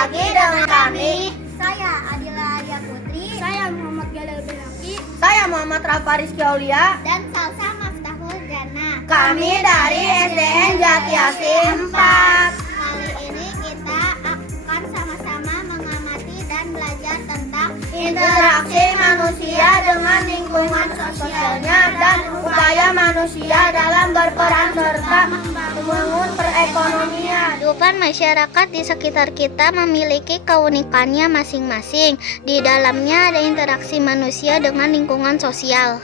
lagi dengan kami. Saya Adila Adia Putri. Saya Muhammad Galil Binaki. Saya Muhammad Rafa Rizky Aulia. Dan Salsa Maftahul Jana. Kami dari SDN Jati Asih 4. Kali ini kita akan sama-sama mengamati dan belajar tentang Interaksi manusia dengan lingkungan sosialnya dan upaya manusia dalam berperan serta membangun perekonomian. kehidupan masyarakat di sekitar kita memiliki keunikannya masing-masing. Di dalamnya ada interaksi manusia dengan lingkungan sosial.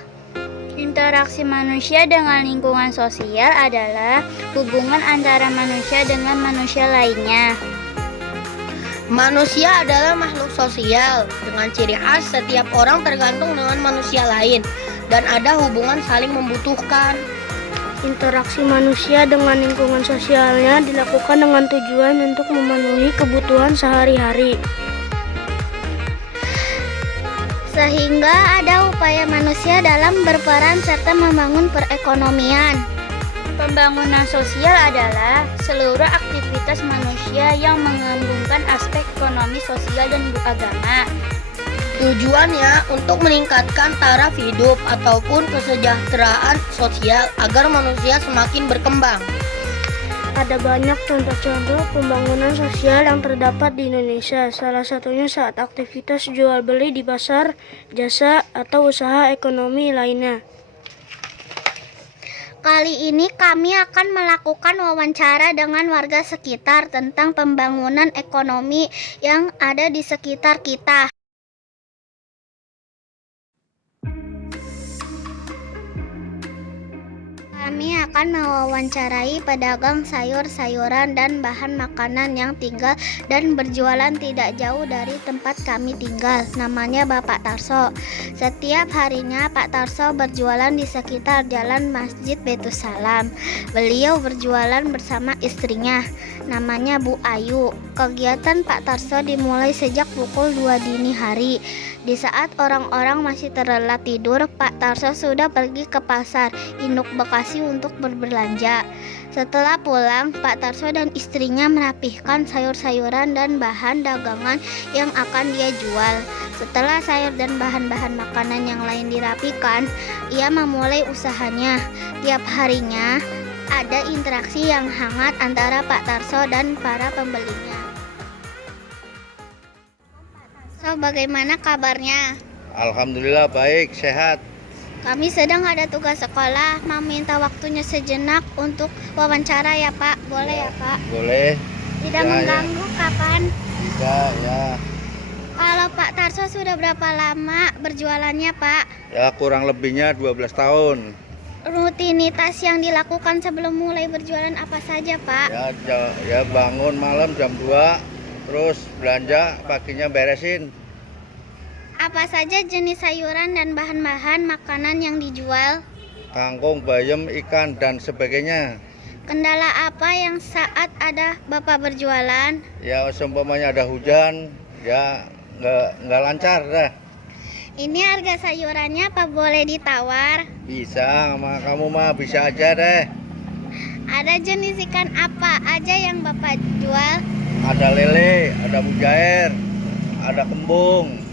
Interaksi manusia dengan lingkungan sosial adalah hubungan antara manusia dengan manusia lainnya. Manusia adalah makhluk sosial dengan ciri khas setiap orang tergantung dengan manusia lain dan ada hubungan saling membutuhkan. Interaksi manusia dengan lingkungan sosialnya dilakukan dengan tujuan untuk memenuhi kebutuhan sehari-hari. Sehingga ada upaya manusia dalam berperan serta membangun perekonomian. Pembangunan sosial adalah seluruh aktivitas manusia yang mengembangkan aspek ekonomi, sosial, dan agama. Tujuannya untuk meningkatkan taraf hidup ataupun kesejahteraan sosial agar manusia semakin berkembang. Ada banyak contoh-contoh pembangunan sosial yang terdapat di Indonesia. Salah satunya saat aktivitas jual beli di pasar, jasa, atau usaha ekonomi lainnya. Kali ini kami akan melakukan wawancara dengan warga sekitar tentang pembangunan ekonomi yang ada di sekitar kita. Kami akan mewawancarai pedagang sayur-sayuran dan bahan makanan yang tinggal dan berjualan tidak jauh dari tempat kami tinggal. Namanya Bapak Tarso. Setiap harinya Pak Tarso berjualan di sekitar jalan Masjid Baitus Salam. Beliau berjualan bersama istrinya, namanya Bu Ayu. Kegiatan Pak Tarso dimulai sejak pukul 2 dini hari. Di saat orang-orang masih terlelap tidur, Pak Tarso sudah pergi ke pasar Induk Bekasi untuk berbelanja. Setelah pulang, Pak Tarso dan istrinya merapihkan sayur-sayuran dan bahan dagangan yang akan dia jual. Setelah sayur dan bahan-bahan makanan yang lain dirapikan, ia memulai usahanya. Tiap harinya ada interaksi yang hangat antara Pak Tarso dan para pembelinya. So, bagaimana kabarnya? Alhamdulillah baik, sehat. Kami sedang ada tugas sekolah, mau minta waktunya sejenak untuk wawancara ya Pak. Boleh ya Pak? Boleh. Tidak Ya, mengganggu kapan? Bisa ya. Kalau Pak Tarso sudah berapa lama berjualannya Pak? Ya kurang lebihnya 12 tahun. Rutinitas yang dilakukan sebelum mulai berjualan apa saja Pak? Ya bangun malam jam 2, terus belanja paginya beresin. Apa saja jenis sayuran dan bahan-bahan makanan yang dijual? Kangkung, bayam, ikan dan sebagainya. Kendala apa yang saat ada Bapak berjualan? Ya seumpamanya ada hujan, ya nggak lancar dah. Ini harga sayurannya apa boleh ditawar? Bisa, sama kamu mah bisa aja deh. Ada jenis ikan apa aja yang Bapak jual? Ada lele, ada mujair, ada kembung.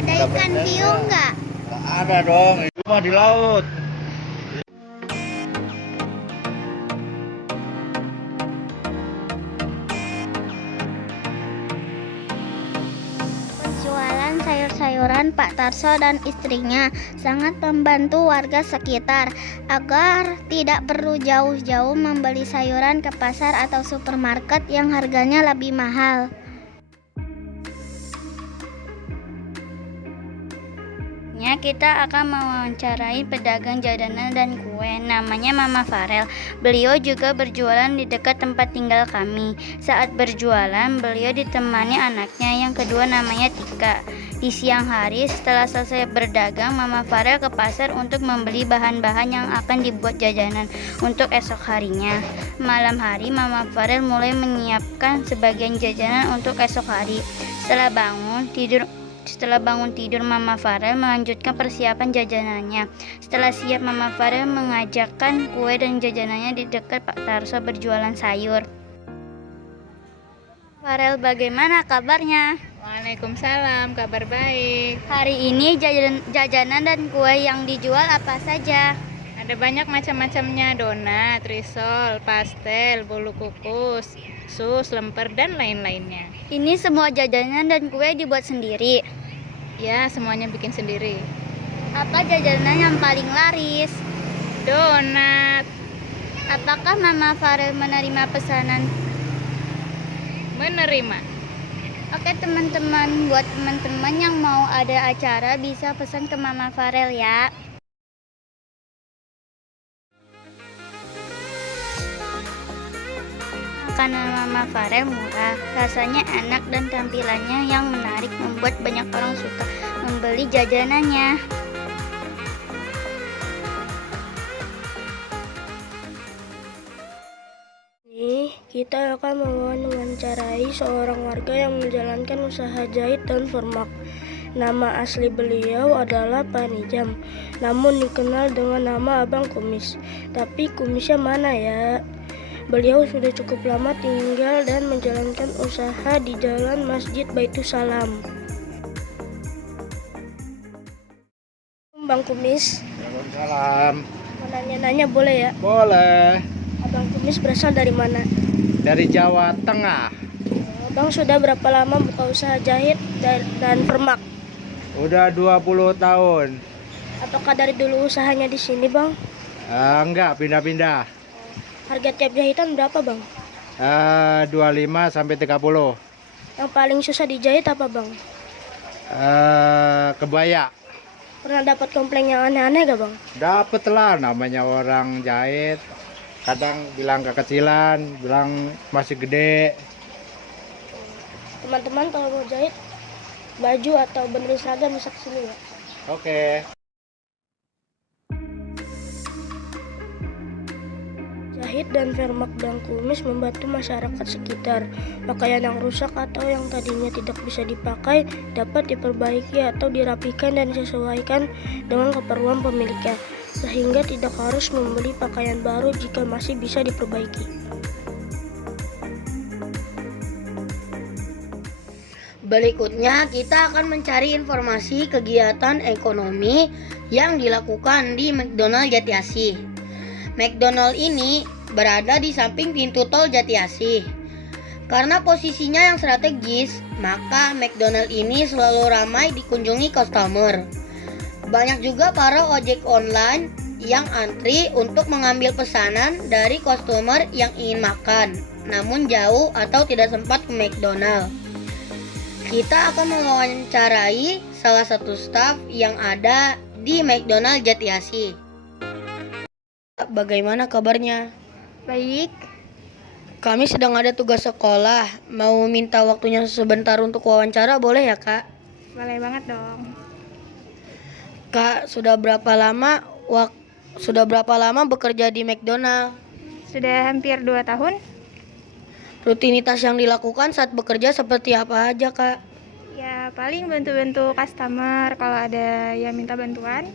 Ada ikan hiu nggak? Nggak ada dong, itu mah di laut. Penjualan sayur-sayuran Pak Tarso dan istrinya sangat membantu warga sekitar agar tidak perlu jauh-jauh membeli sayuran ke pasar atau supermarket yang harganya lebih mahal. Kita akan mewawancarai pedagang jajanan dan kue, namanya Mama Farel. Beliau juga berjualan di dekat tempat tinggal kami. Saat berjualan, beliau ditemani anaknya yang kedua namanya Tika. Di siang hari setelah selesai berdagang, Mama Farel ke pasar untuk membeli bahan-bahan yang akan dibuat jajanan untuk esok harinya. Malam hari, Mama Farel mulai menyiapkan sebagian jajanan untuk esok hari. Setelah bangun tidur, Mama Farel melanjutkan persiapan jajanannya. Setelah siap, Mama Farel mengajakkan kue dan jajanannya di dekat Pak Tarso berjualan sayur. Farel, bagaimana kabarnya? Waalaikumsalam, kabar baik. Hari ini jajanan dan kue yang dijual apa saja? Ada banyak macam-macamnya, donat, risol, pastel, bolu kukus, sus, lemper, dan lain-lainnya. Ini semua jajanan dan kue dibuat sendiri. Ya, semuanya bikin sendiri. Apa jajanan yang paling laris? Donat. Apakah Mama Farel menerima pesanan? Menerima. Oke teman-teman, buat teman-teman yang mau ada acara bisa pesan ke Mama Farel ya. Makanan Mama Farel murah, rasanya enak dan tampilannya yang menarik membuat banyak orang suka membeli jajanannya. Ini kita akan mewawancarai seorang warga yang menjalankan usaha jahit dan permak. Nama asli beliau adalah Panijam, namun dikenal dengan nama Abang Kumis. Tapi kumisnya mana ya? Beliau sudah cukup lama tinggal dan menjalankan usaha di Jalan Masjid Baitusalam. Bang Kumis, Waalaikumsalam. mau nanya-nanya boleh ya? Boleh. Abang Kumis berasal dari mana? Dari Jawa Tengah. Abang sudah berapa lama buka usaha jahit dan permak? Udah 20 tahun. Ataukah dari dulu usahanya di sini, Bang? Enggak, pindah-pindah. Harga tiap jahitan berapa, Bang? 25 sampai 30. Yang paling susah dijahit apa, Bang? Kebaya. Pernah dapat komplain yang aneh-aneh gak, Bang? Dapet lah, namanya orang jahit. Kadang bilang kekecilan, bilang masih gede. Teman-teman kalau mau jahit baju atau benerin seragam bisa kesini ya. Oke. Jahit dan permak Bang Kumis membantu masyarakat sekitar. Pakaian yang rusak atau yang tadinya tidak bisa dipakai dapat diperbaiki atau dirapikan dan disesuaikan dengan keperluan pemiliknya, sehingga tidak harus membeli pakaian baru jika masih bisa diperbaiki. Berikutnya kita akan mencari informasi kegiatan ekonomi yang dilakukan di McDonald Jati Asih. McDonald ini berada di samping pintu tol Jati Asih. Karena posisinya yang strategis, maka McDonald ini selalu ramai dikunjungi customer. Banyak juga para ojek online yang antri untuk mengambil pesanan dari customer yang ingin makan, namun jauh atau tidak sempat ke McDonald. Kita akan mewawancarai salah satu staf yang ada di McDonald Jati Asih. Bagaimana kabarnya? Baik, Kami sedang ada tugas sekolah. Mau minta waktunya sebentar untuk wawancara, boleh ya, Kak? Boleh banget dong. Kak, sudah berapa lama bekerja di McDonald? Sudah hampir 2 tahun. Rutinitas yang dilakukan saat bekerja seperti apa aja, Kak? Ya, paling bantu-bantu customer kalau ada yang minta bantuan.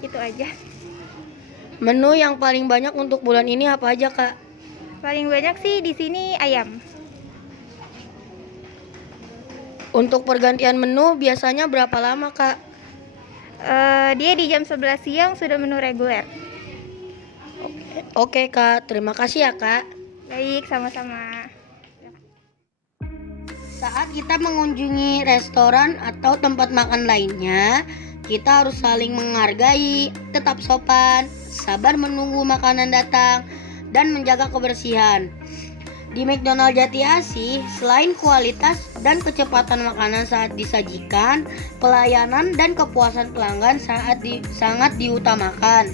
Itu aja. Menu yang paling banyak untuk bulan ini apa aja, Kak? Paling banyak sih di sini ayam. Untuk pergantian menu biasanya berapa lama, Kak? Dia di jam 11 siang sudah menu reguler. Oke, Kak. Terima kasih ya, Kak. Baik, sama-sama. Saat kita mengunjungi restoran atau tempat makan lainnya, kita harus saling menghargai, tetap sopan, sabar menunggu makanan datang, dan menjaga kebersihan. Di McDonald Jati Asih, selain kualitas dan kecepatan makanan saat disajikan, pelayanan dan kepuasan pelanggan sangat diutamakan.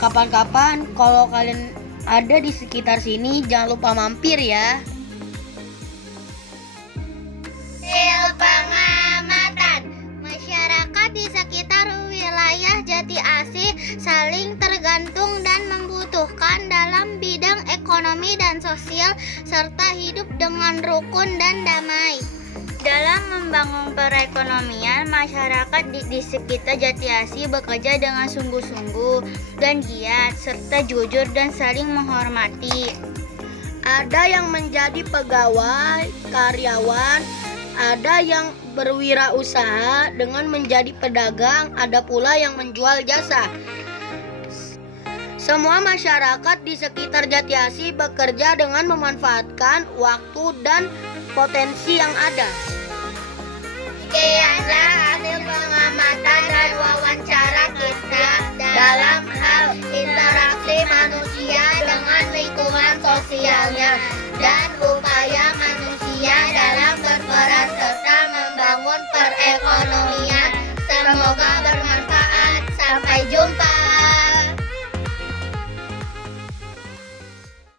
Kapan-kapan kalau kalian ada di sekitar sini, jangan lupa mampir ya. Pengamatan masyarakat di sekitar wilayah Jati Asih saling tergantung dan membutuhkan dalam bidang ekonomi dan sosial serta hidup dengan rukun dan damai. dalam membangun perekonomian, masyarakat di sekitar Jati Asih bekerja dengan sungguh-sungguh dan giat, serta jujur dan saling menghormati. Ada yang menjadi pegawai, karyawan, ada yang berwirausaha dengan menjadi pedagang, ada pula yang menjual jasa. Semua masyarakat di sekitar Jatiasi bekerja dengan memanfaatkan waktu dan potensi yang ada. Sekianlah hasil pengamatan dan wawancara kita dalam hal interaksi manusia dengan lingkungan sosialnya dan upaya manusia dalam berperan serta membangun perekonomian